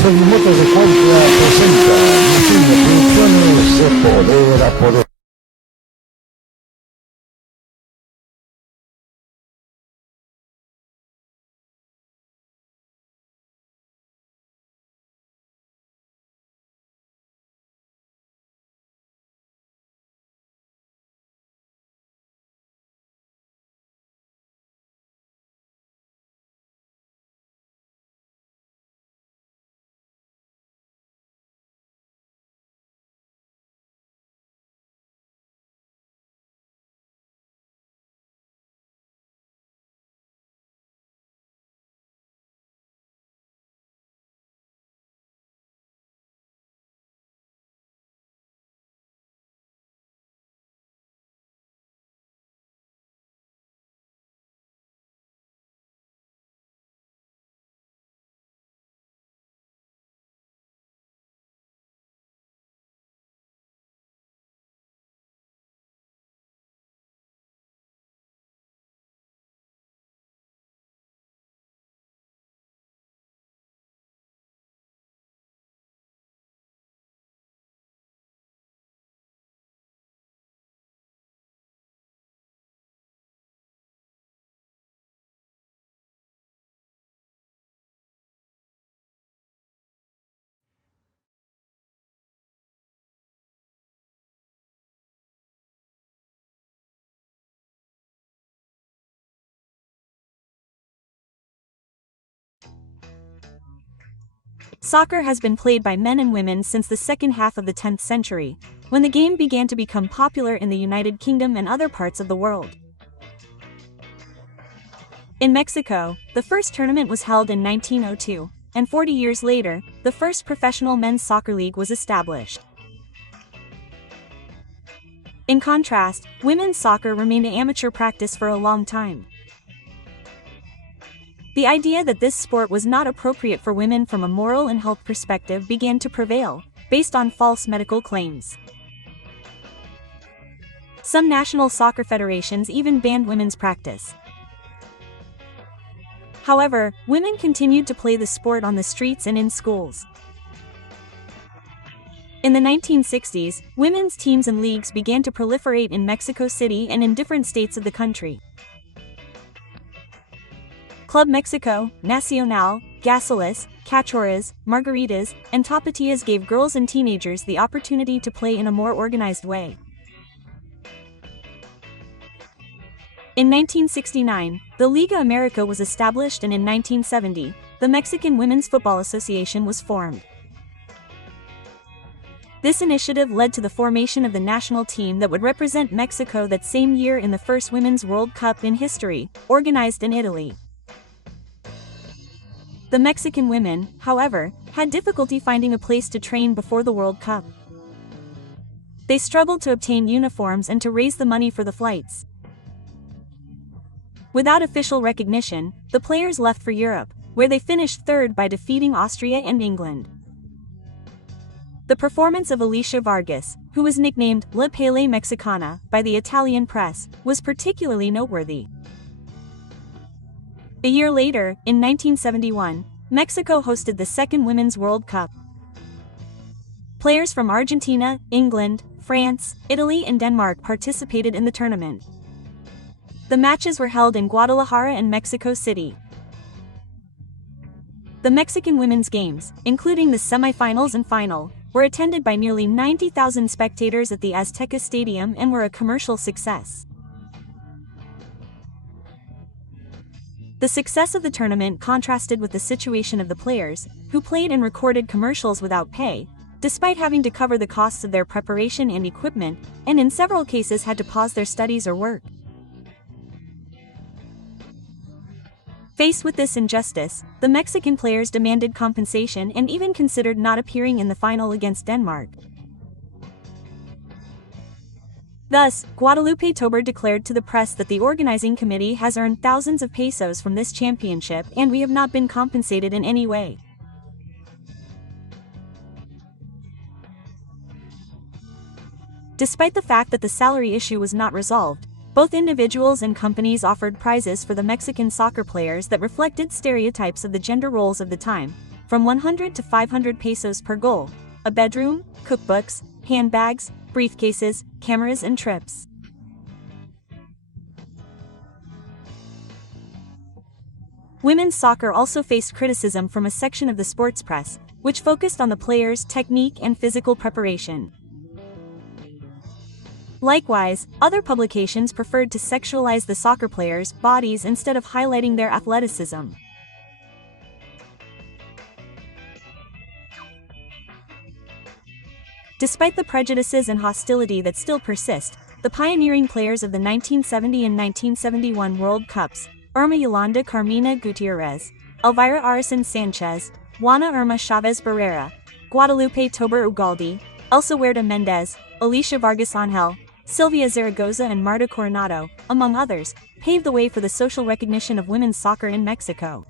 Seguimoto de Cuenca presenta Producciones de Poder a Poder. Soccer has been played by men and women since the second half of the 10th century, when the game began to become popular in the United Kingdom and other parts of the world. In Mexico, the first tournament was held in 1902, and 40 years later, the first professional men's soccer league was established. In contrast, women's soccer remained an amateur practice for a long time. The idea that this sport was not appropriate for women from a moral and health perspective began to prevail, based on false medical claims. Some national soccer federations even banned women's practice. However, women continued to play the sport on the streets and in schools. In the 1960s, women's teams and leagues began to proliferate in Mexico City and in different states of the country. Club Mexico, Nacional, Gasolas, Cachorras, Margaritas, and Tapatías gave girls and teenagers the opportunity to play in a more organized way. In 1969, the Liga America was established, and in 1970, the Mexican Women's Football Association was formed. This initiative led to the formation of the national team that would represent Mexico that same year in the first Women's World Cup in history, organized in Italy. The Mexican women, however, had difficulty finding a place to train before the World Cup. They struggled to obtain uniforms and to raise the money for the flights. Without official recognition, the players left for Europe, where they finished third by defeating Austria and England. The performance of Alicia Vargas, who was nicknamed La Pele Mexicana by the Italian press, was particularly noteworthy. A year later, in 1971, Mexico hosted the second Women's World Cup. Players from Argentina, England, France, Italy, and Denmark participated in the tournament. The matches were held in Guadalajara and Mexico City. The Mexican women's games, including the semifinals and final, were attended by nearly 90,000 spectators at the Azteca Stadium and were a commercial success. The success of the tournament contrasted with the situation of the players, who played and recorded commercials without pay, despite having to cover the costs of their preparation and equipment, and in several cases had to pause their studies or work. Faced with this injustice, the Mexican players demanded compensation and even considered not appearing in the final against Denmark. Thus, Guadalupe Tober declared to the press that the organizing committee has earned thousands of pesos from this championship and we have not been compensated in any way. Despite the fact that the salary issue was not resolved, both individuals and companies offered prizes for the Mexican soccer players that reflected stereotypes of the gender roles of the time, from 100 to 500 pesos per goal, a bedroom, cookbooks, handbags, briefcases, cameras and trips. Women's soccer also faced criticism from a section of the sports press, which focused on the players' technique and physical preparation. Likewise, other publications preferred to sexualize the soccer players' bodies instead of highlighting their athleticism. Despite the prejudices and hostility that still persist, the pioneering players of the 1970 and 1971 World Cups, Irma Yolanda Carmina Gutierrez, Elvira Aracen Sanchez, Juana Irma Chavez Barrera, Guadalupe Tobar Ugalde, Elsa Huerta Mendez, Alicia Vargas Angel, Silvia Zaragoza and Marta Coronado, among others, paved the way for the social recognition of women's soccer in Mexico.